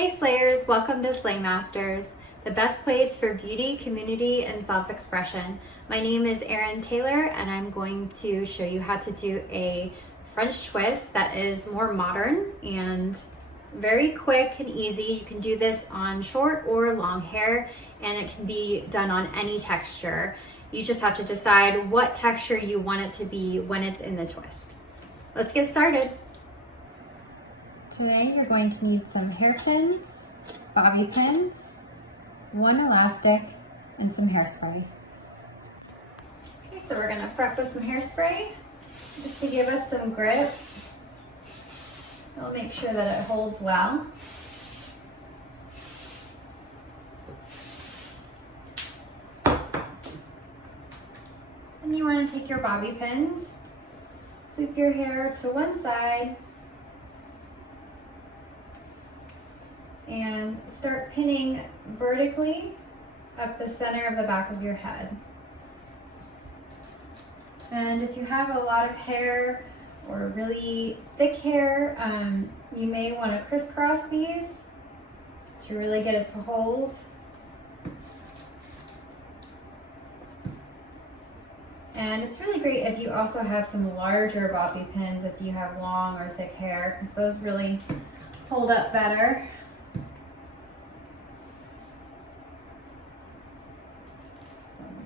Hey Slayers, welcome to Slaymasters, the best place for beauty, community, and self-expression. My name is Erin Taylor and I'm going to show you how to do a French twist that is more modern and very quick and easy. You can do this on short or long hair and it can be done on any texture. You just have to decide what texture you want it to be when it's in the twist. Let's get started. Today you're going to need some hairpins, bobby pins, one elastic, and some hairspray. Okay, so we're going to prep with some hairspray just to give us some grip. We'll make sure that it holds well. And you want to take your bobby pins, sweep your hair to one side, and start pinning vertically up the center of the back of your head. And if you have a lot of hair or really thick hair, you may want to crisscross these to really get it to hold. And it's really great if you also have some larger bobby pins if you have long or thick hair, because those really hold up better.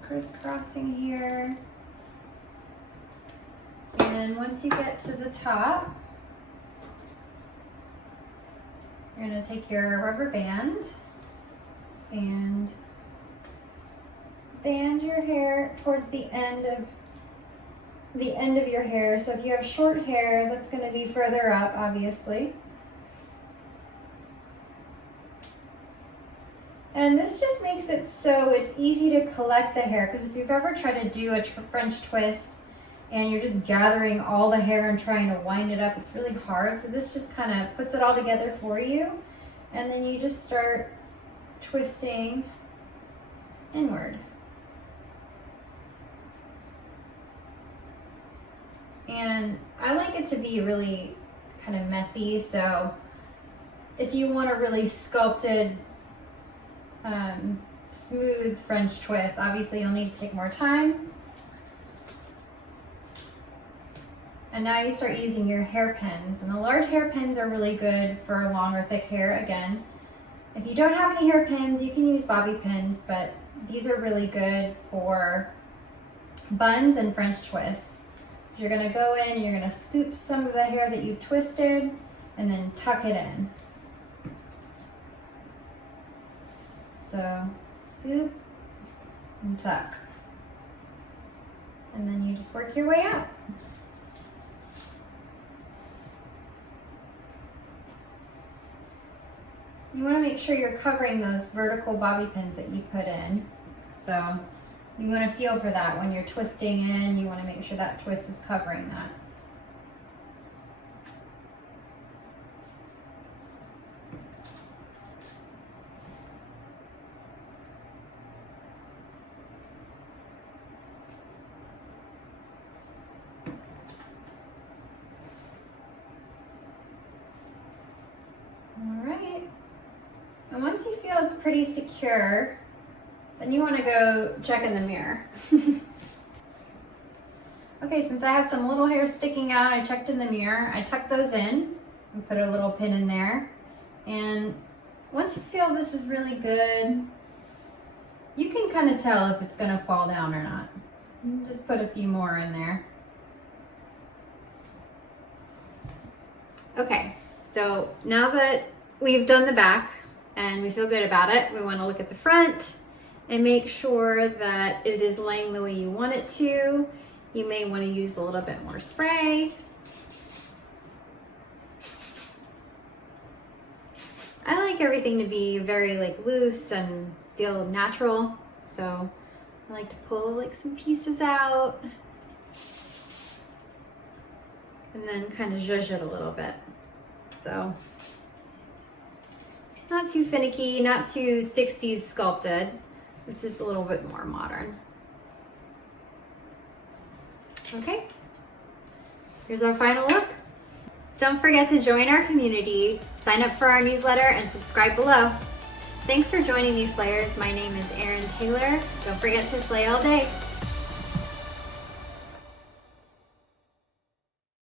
Crisscrossing here, and once you get to the top, you're going to take your rubber band and band your hair towards the end of your hair. So if you have short hair, that's going to be further up, obviously. And this just makes it so it's easy to collect the hair, because if you've ever tried to do a French twist and you're just gathering all the hair and trying to wind it up, it's really hard. So this just kind of puts it all together for you. And then you just start twisting inward. And I like it to be really kind of messy, so if you want a really sculpted smooth French twist, obviously you'll need to take more time. And now you start using your hairpins, and the large hairpins are really good for long or thick hair. Again, if you don't have any hairpins, you can use bobby pins, but these are really good for buns and French twists. You're going to go in, you're going to scoop some of the hair that you've twisted and then tuck it in. So scoop and tuck. And then you just work your way out. You want to make sure you're covering those vertical bobby pins that you put in. So you want to feel for that when you're twisting in. You want to make sure that twist is covering that. Alright, and once you feel it's pretty secure, then you want to go check in the mirror. Okay, since I had some little hair sticking out, I checked in the mirror. I tucked those in and put a little pin in there. And once you feel this is really good, you can kind of tell if it's going to fall down or not. Just put a few more in there. Okay, so now that we've done the back and we feel good about it, we want to look at the front and make sure that it is laying the way you want it to. You may want to use a little bit more spray. I like everything to be very loose and feel natural, so I like to pull some pieces out and then kind of zhuzh it a little bit. So not too finicky, not too 60s sculpted. It's just a little bit more modern. Okay, here's our final look. Don't forget to join our community, sign up for our newsletter, and subscribe below. Thanks for joining me, Slayers. My name is Erin Taylor. Don't forget to slay all day.